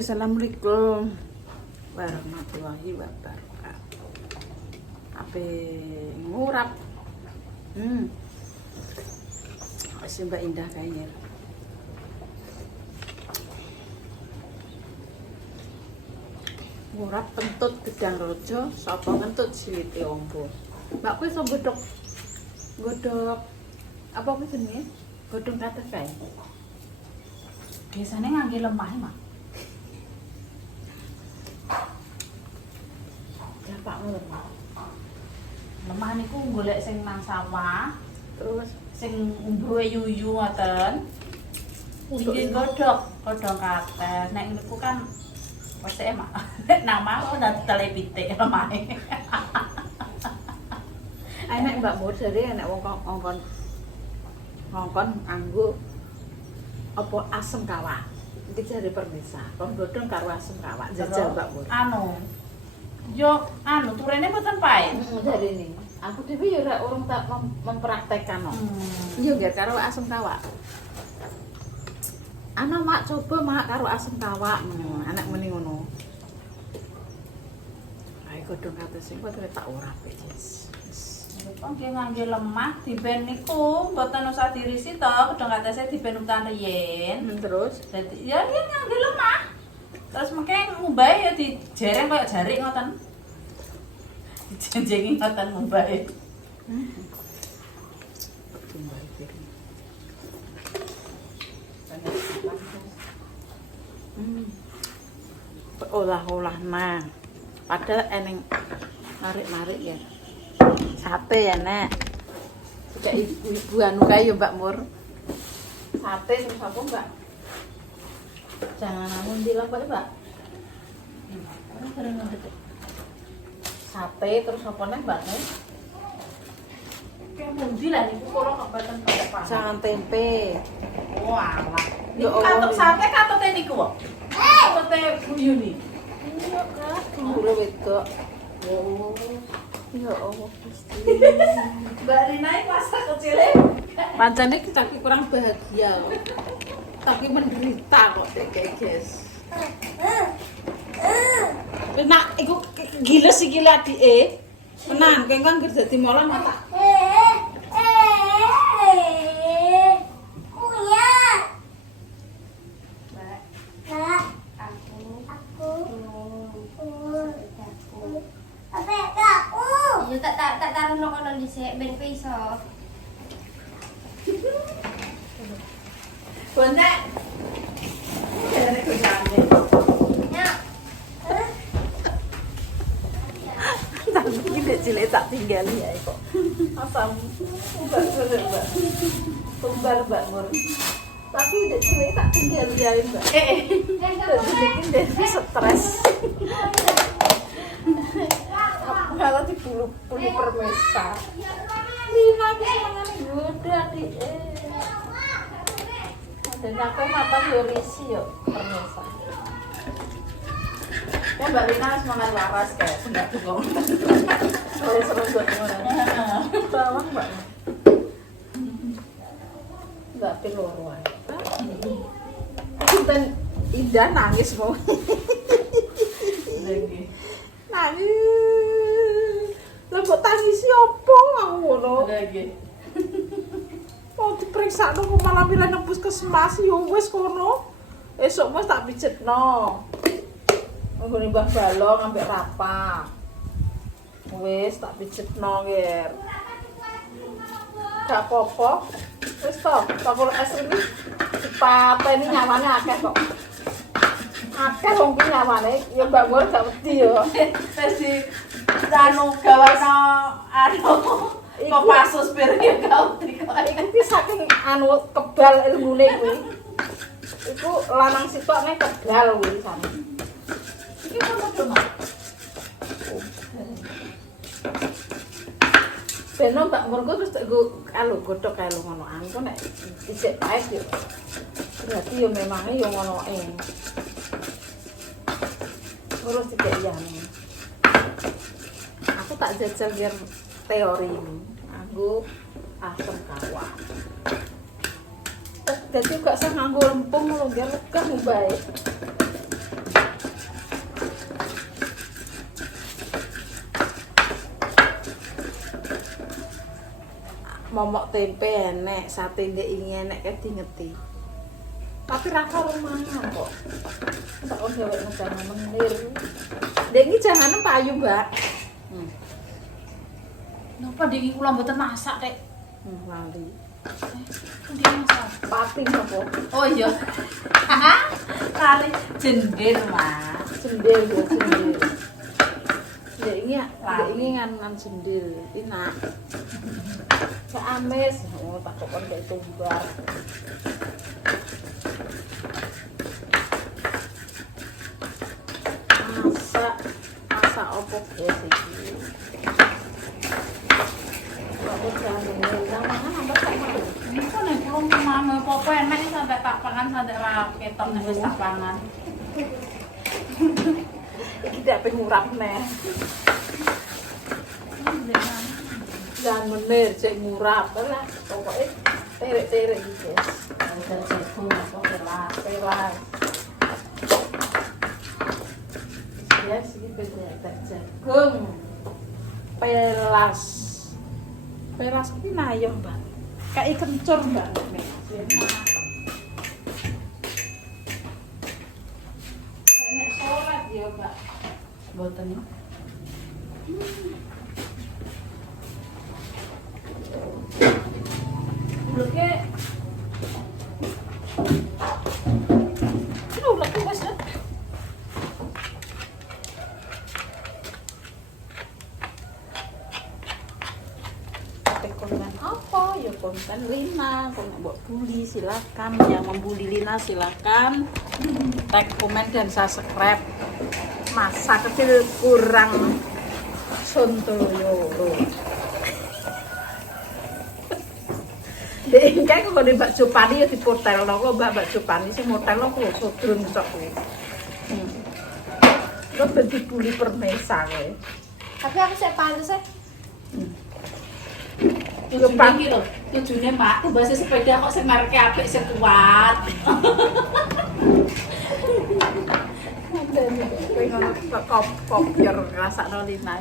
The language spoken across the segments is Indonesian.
Assalamualaikum warahmatullahi wabarakatuh. Ape ngurap. Masih Mbak Indah kayaknya. Ngurap kentut gedang rojo, sapa kentut silite ombo. Mbak kuwi iso godhog apa kuwi jenenge? Godhong kates kae. Biasanya ngangge lemah, Mak. Ya Pak lemah. Lemah niku golek sing nang sawah, Terus sing umbuhe yuyu ngoten. Iki godhog kates. Nek niku kan wis emak. Nek nama udah telepitik lemahe. enek Mbak Mur jare enek wong ngongkon nganggo apa asem kawak. Iki jare permisa. Kon godhong karo asem kawak jajal Mbak Mur. Turene mboten pae. Dari ini. Aku dhewe ya ora urung tak mempraktekkan kok. Yo nggih karo asem kawak. Mak coba mak karo asem kawak. Anak muni ngono. Ae godhong kates sing kok tak ora wis. Kok nggih ngangge lemah diben niku mboten usah dirisi to, gedhong katese diben utan riyen. Terus Dadi ya ngangge lemah. Terus mengke ngumbahe ya dijereng koyo jarik ngoten. Dijenjengi ngoten ngumbahe. olah-olah nah. Padahal eneng narik-narik ya. Sate ya, Nek. Cek ibu anu kae yo Mbak Mur. Sate terus apa, Mbak? Jangan namun bilang Pak, Mbak. Sate terus apa nih, Mbak? Kayak mundi lah niku kula kabupaten Balikpapan. Jangan tempe. Walah. Ya Niku Allah. katuk sate katute niku kok. Katute Bu Yuni. Iya, Kak. Dulu wedok. Oh. Ya Allah, Gusti. Mbak Rina iki masa kecile Pancene kita kurang bahagia loh. Tapi menderita kok kayak guys. Nak iku giles iki lek adike. Tenan, kowe kan kerja dadi mola mata. Yo tak taruh no kono dhisik ben kowe iso. Bonek. Jane gunane. Ya. Tapi iki dek cilik tak tinggali ya kok. Asam. Mbak. Tumbar Mbak Mur. Tapi dek cilik tak tinggali ya Mbak. Jadi iki stres. Kalau di bulu permesa. Lima bisa mengani goda adik. Dan aku mata yorisi yuk permesa. Ya Mbak Rina semangat waras kayak sendak dukung. Seru-seru Bawang Mbak. Enggak peluru aja. Cinten Indah nangis mau. Lagi. Nangis. Lah kok tangisi opo ngono? Lagi. Mau diperiksa no malah mila nembus puskesmas yo wis kono. Esuk mas tak pijetno. Nggone Mbah Balong ambek Rapa. Wis tak pijetno nger. Gak apa-apa. Wis to, kapur es iki dipateni nyawane akeh kok. Akeh wong ki nyawane ya Mbak Mur gak wedi yo. Wis di anu gawana Kopassus piring kauti kok. Iki saking anu kebal ilmune kuwi. Iku lanang sitok nek kebal kuwi sane. Iki apa cuma? Beno Mbak Murku terus go alo godhog kae lho ngono anu nek dhisik paes yo. Berarti yo memangnya yo ngonoe. Terus tidak iya nih. Aku tak jajal biar teori ini. Nganggo asam kawak. Jadi gak usah nganggo lempung lho, biar legah mbae. momok tempe enek, sate ndek ingi enek ke dingeti. Tapi ra karo mangan kok. Tak kok dhewek ngedang menir. Ndek iki janganem payu, Mbak. Napa diki kula mboten masak, Rek? Lali. Pundi masak? Pating apa? Oh iya. Kali jendil, Mas. Jendil ya, jendil. Ndek ini ngan jendil, enak. Cak amis, oh tak kok kon kayak tumbak. Masak opo guys iki? Kok jangan nang mangan apa tak mau. Niku nek kula mama apa enek sampe tak pangan sampe ra ketok nek wis tak pangan. Iki dak pengurap neh. Jangan menir cek ngurap lah. Pokoke terek-terek iki, guys. Ada jagung apa kelas. Pelas. Ya sih beda jagung. Pelas. Pelas iki nayo, Mbak. Kayak kencur, Mbak. Enek sholat ya, Mbak. Mboten. Bleke. Lu lagi wes. Konten apa? Ya konten Lina. Kalau mau bully silakan. Yang membuli Lina silakan. Tag, komen dan subscribe. Masa kecil kurang sontoyo. Dek kae kok di Mbak Jopani ya dipotelno kok Mbak Jopani sing motelno kok sodrun sok kuwi. Kok dadi buli permesa kowe. Tapi aku sih pantes ya. Tujuan iki lho, tujune Mak, tumbase sepeda kok sing mereke apik sing kuat. Kowe ngono kok kopior rasakno Lina.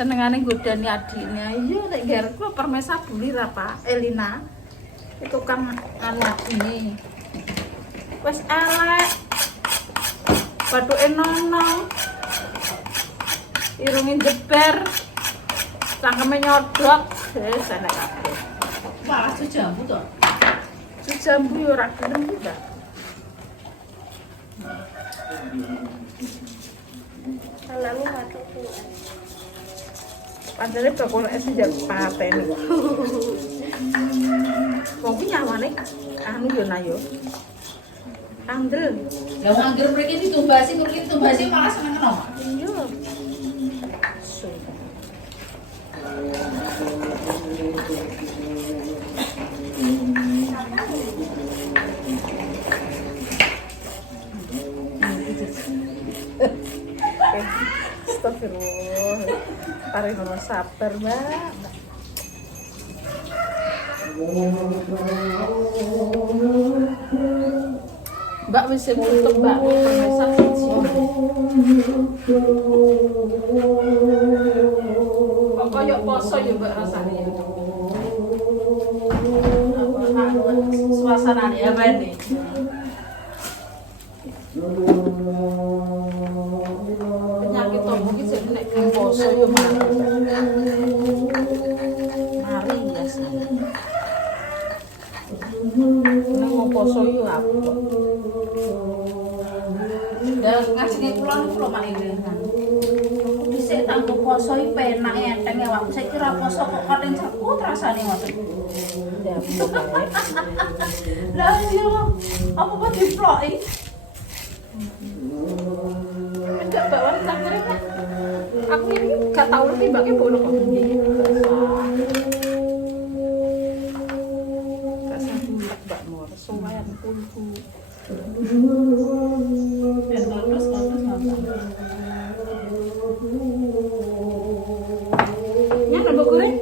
Senengane godani adiknya. Iya nek garku permesa buli ra Pak Elina. Itu kan anak ini. Wes elek. Bathuke nonong. Irunge jeber. Cangkeme nyodok. Enak kabeh. Malah jambu to. Jambu yo ora gelem juga. Anakmu matuk tuh. Padahal bakul es njak paten. Wong ki nyawane anu yo nayo. Andel. Lah angger mriki ditumbasi, mriki ditumbasi malah seneng no. Iya. Astagfirullah. Tarik nomor sabar, Mbak. Mbak wis tutup, Mbak. Permesa kok koyo poso ya, Mbak, rasane. Suasanane apa nih? Penyakit tombol iki sing nek poso yo mari. Mari biasa. Nek mau poso yo aku. Dan ngasih kula niku lho Mak Indri kan. Dhisik tanggo poso iki penak enteng ya waktu saya kira poso kok kadang sakut rasane ngoten. Lah iya, apa kok diploki? Enggak bawaan tangkere Pak. Aku ini gak tahu lagi mbaknya bono kok ini. Kasih bulat Mbak Mor, sumayan kulku. Ben terus ngoten. Nyana Mbak goreng.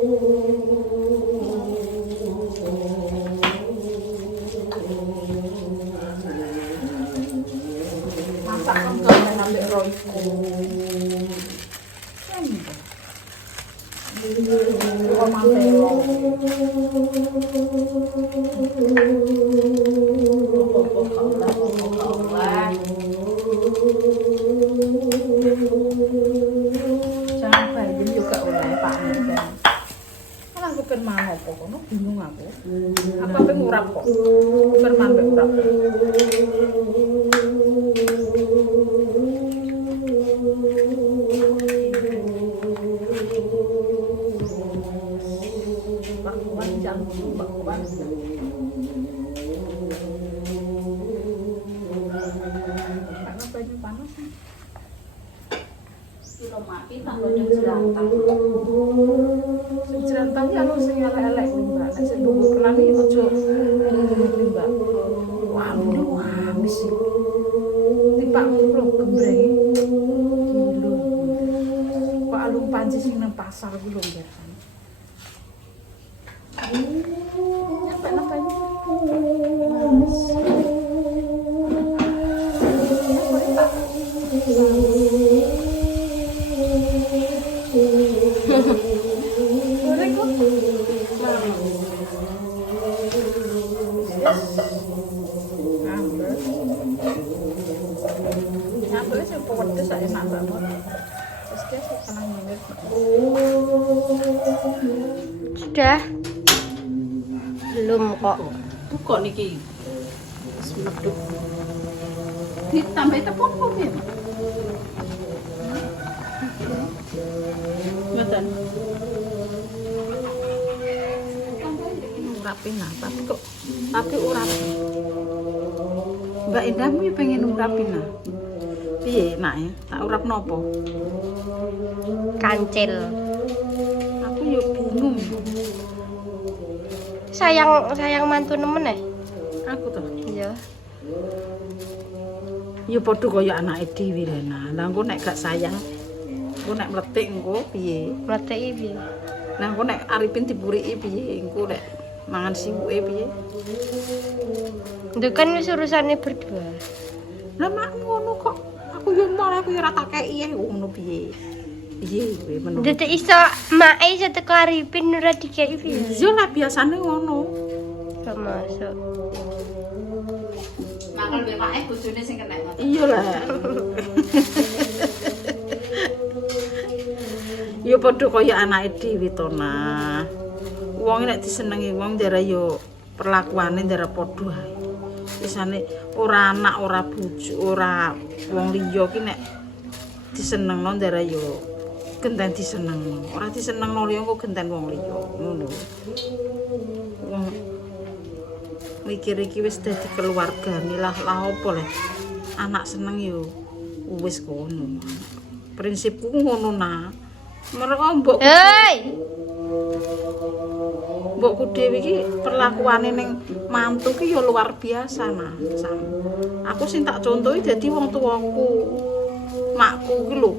Masakan kamu ngambil royku. Kok mantelo. Jangan bayi juga oleh Pak Mirza. Kan aku pengen mana apa kono bingung aku. Apa pengen urap kok? Pengen mambek urap. Bakwan jangan bakwan. Karena banyak panas. Kilo mati tak godhong jerantang. Sing jerantang ya lu sing elek-elek Mbak. Nek sing mbok kelani aja Mbak. Wah, lu habis sih. Tipak ngono gembreng. Kilo. Kok alung panci sing nang pasar ku lho Mbak. Nyampe nang banyu. Goreng kok. Nyambel sing pedes sak enak banget. Terus dia seneng banget. Sudah? Belum kok. Buka niki. Wis medhuk. Ditambah tepung kok ya. Ngoten. Urapin lah, tapi urapin. Mbak Indahmu ya pengen urapin lah. Piye nak ya? Tak urap nopo? Kancil. Aku ya bingung. Sayang mantu nemen ya? Aku tuh. Iya. Ya padha kaya anake dhewe Rena. Lah engko nek gak sayang, engko nek mletik engko piye? Mleteki piye? Lah engko nek Arifin dipuriki piye? Engko nek mangan siwuke piye? Itu kan wis urusane berdua. Lah mak ngono kok. Aku yo malah aku yo ora tak kei ngono piye. Piye kowe menurut? Dadi iso mae iso teko Arifin ora dikeki piye? Yo lah biasane ngono. Gak masuk. Mangkel mbek make bojone sing kena ngono. Iya lah. Yo padha kaya anake dhewe to nah. Wong nek disenengi wong ndara yo perlakuane ndara padha ae. Isane ora anak, ora bojo, ora wong liya ki nek disenengno ndara yo genten disenengno. Ora disenengno liya kok genten wong liya. Ngono. Wong mikir iki wis dadi keluargane lah opo le. Anak seneng yo wis kono. Prinsipku ngono nah. Mereka mbokku. Hei. Mbokku dhewe iki perlakuane ning mantu ki ya luar biasa nah. Aku sing tak contohi dadi wong tuaku. Makku ki lho.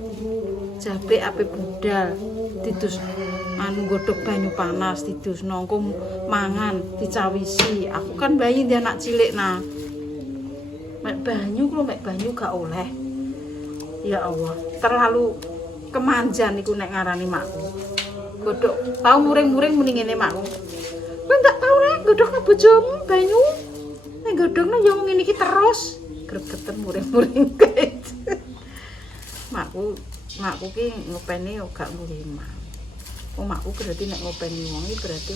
Jabe ape budal didus anu godhog banyu panas didusno engko mangan dicawisi. Aku kan bayi ndi anak cilik nah. Mek banyu kok mek banyu gak oleh. Ya Allah, terlalu kemanjan iku nek ngarani makku. Godhog tau muring-muring muni ngene makku. Kowe ndak tau rek godhog bojomu banyu. Nek godhogno ya ngene iki terus gregeten muring-muring kae. Makku ki ngopeni gak ngurima. Wong makku berarti nek ngopeni wong iki berarti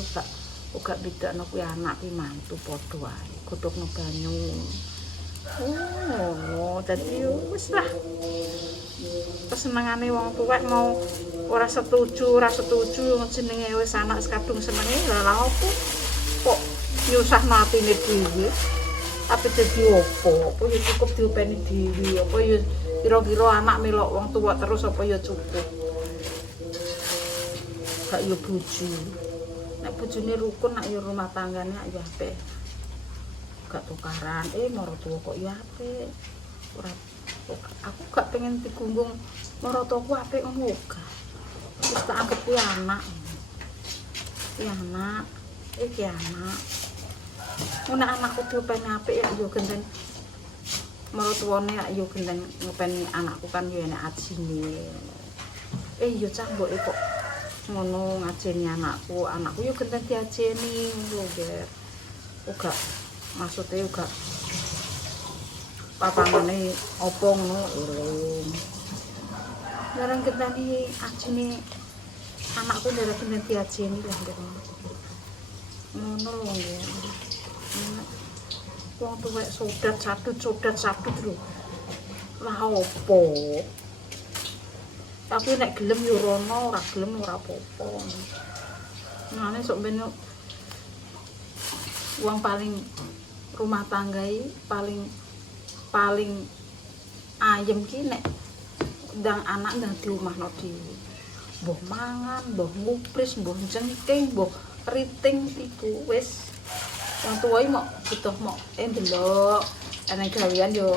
ora bedakno kuwi anak ki mantu padha wae. Godhogno banyu. Oh, dadi wis lah. Kesenengane wong tuwek mau ora setuju jenenge wis anak sekadung senenge lha opo kok nyusahno atine dhewe tapi dadi opo ya cukup diopeni dhewe apa ya kira-kira anak melok wong tuwa terus apa ya cukup gak ya bojo nek bojone rukun nak ya rumah tanggane ya apik gak tukaran maratuwa kok ya apik ora aku gak pengen digunggung maratuwaku apik ngono gak wis tak anggap kuwi anak iki anak nek anakku diopeni apik ya yo genten maratuwane ya yo genten ngopeni anakku kan yo enek ajine yo cah mboke kok ngono ngajeni anakku yo genten diajeni lho Ger. Uga maksudnya uga papangane opo ngono urung. Larang genteni ajeni anakku ndarep genten diajeni lah ngono lho Ger. Wong tuwek sodat sadut lho. Lah opo? Tapi nek gelem yo rono, ora gelem ora apa-apa. Ngene sok ben wong paling rumah tanggai paling ayem ki nek ndang anak ndang di omahno dhewe. Mbah mangan, mbah ngupris, mbah jengking, mbah riting iku wis wong tuwa iki mok butuh mok ndelok ana gawean yo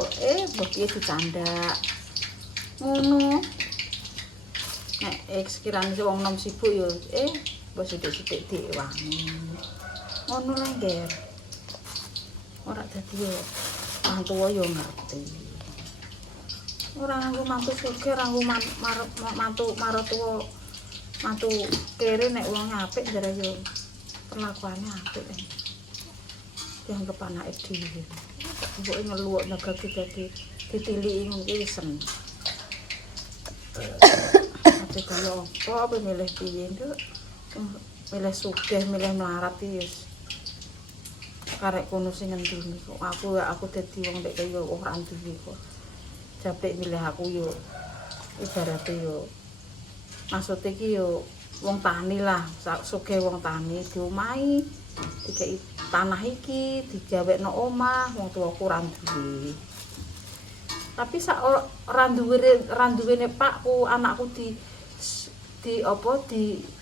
mbah piye dicandak. Ngono. Nek sekiranya wong nom sibuk yo mbok sithik-sithik diwangi. Ngono lah Ger. Ora dadi yo wong tuwa yo ngerti. Ora nganggo mantu sugih, ora nganggo mantu marotuwa. Mantu kere nek wong apik jare yo perlakuane apik. Dianggep anake dhewe. Mboke ngeluwuk negati dadi ditiliki ngono ki wis seneng. Ate kaya apa milih piye nduk? Milih sugih, milih melarat iki wis karek kono sing ngendini kok. Aku dadi wong nek kaya ora duwe kok. Japek milih aku yo ibarate yo maksudnya iki yo wong tani lah, sugih wong tani diomahi dikei tanah iki digawekno omah wong tuwaku ora duwe. Tapi sak ora duwene pakku, anakku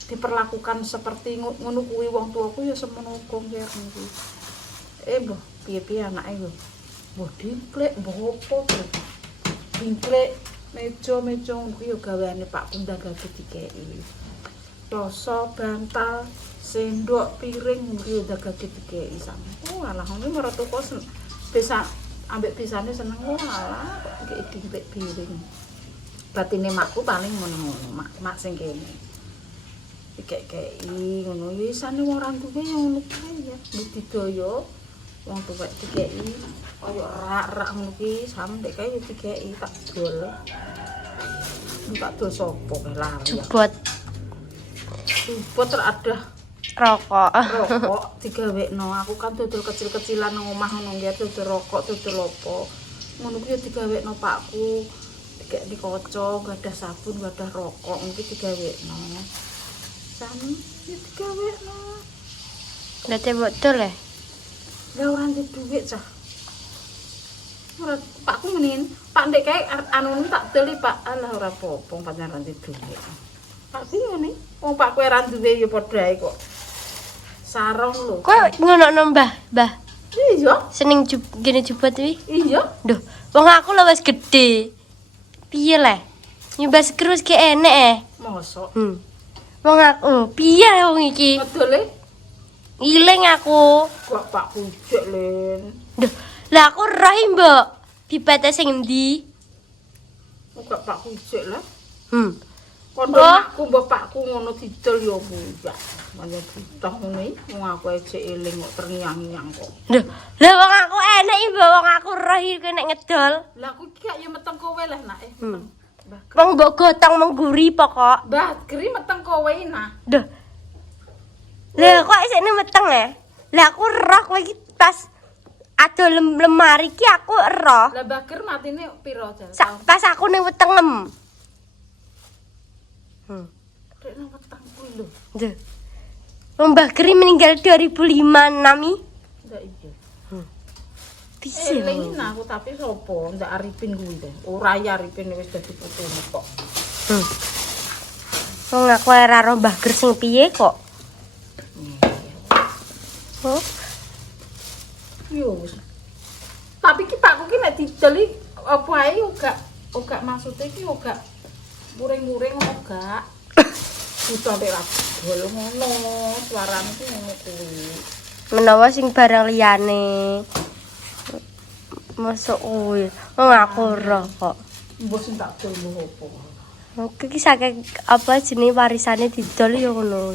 diperlakukan seperti ngono kuwi wong tuaku ya semono uga niki. Mbah piye-piye anake yo. Mbah dingklek, mbah opo to. Dingklek meja ngono kuwi yo gaweane pakku ndagake dikeki. Doso, bantal, sendok, piring ngono kuwi yo ndagake dikeki sampe. Alah ngono marang toko bisa ambek bisane seneng alah kok dikeki piring. Batine makku paling ngono-ngono, mak sing kene. Dikeki ngono ya isane wong ora duwe ya ngono kuwi ya. Budidaya wong tuwek dikeki kaya rak-rak ngono ki sampe kae dikeki tak dol. Tak dol sapa kae lali. Jubot teradah rokok digawekno. Aku kan dodol kecil-kecilan nang omah ngono nggih, dodol rokok, dodol apa. Ngono kuwi digawekno pakku. Dikek di kaca, gadah sabun, gadah rokok, iki digawekno. Sami digawekno. Dadi botol ya? Lah ora ndek dhuwit cah. Ora pakku menin, Pak ndek kae anu tak deli Pak. Alah ora apa-apa pancen ora ndek dhuwit. Pak iki ngene, wong pakku ora duwe ya padha ae kok. Sarong lho. Kok ngono Mbah? Iya. Seneng gene jubot wi? Iya. Duh, wong aku lho wis gedhe. Piye le? Nyobah sekrus ki enek Mosok. Wong aku, piye wong iki? Ngedole Iling aku. kok Pak Kujek, Len. Duh, lah aku roh mbok. Bibate sing endi? Kok Pak Kujek lah. Mbok. Aku mbok pakku ngono didol ya mbak. Manjen butuh ngono iki wong aku ejek eling kok terngiang-ngiang kok. Duh, lah wong aku enek mbok, wong aku roh iki nek ngedol. Lah aku iki gak ya meteng kowe lah nak Mbah. Wong mbok gotong mengguri pokok. Mbah, geri meteng kowe nah. Duh. Lah kok isine meteng ya? Lah aku roh kowe iki pas ada lemari ki aku roh. Lah Mbah Ger matine piro jal? Pas aku ning wetengem. Dek nang weteng kuwi lho. Duh. Wong Mbah Geri meninggal 2005 nami. Ndak iya. Bisa. Eling aku tapi sapa? Ndak Arifin kuwi to. Ora ya Arifin wis dadi putune kok. Wong aku ora roh Mbah Ger sing piye kok. Yo wis. Tapi ki pakku ki nek dideli apa ae uga maksude ki uga muring-muring uga. Butuh nek dol ngono, suarane ki ngono kuwi. Menawa sing barang liyane. Masuk kuwi. Wong aku roh kok. Mbok sing tak dol mbok apa. Oke iki saking apa jenenge warisane didol ya ngono.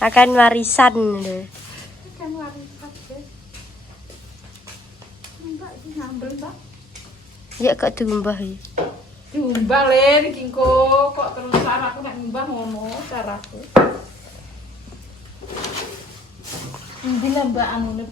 Akan warisan lho. Kan warisan deh. Mbak iki ngambil, Mbak. Ya kok diumbah ya. Diumbah le iki kok terus caraku nek nyumbah ngono caraku. Endi lah Mbak anune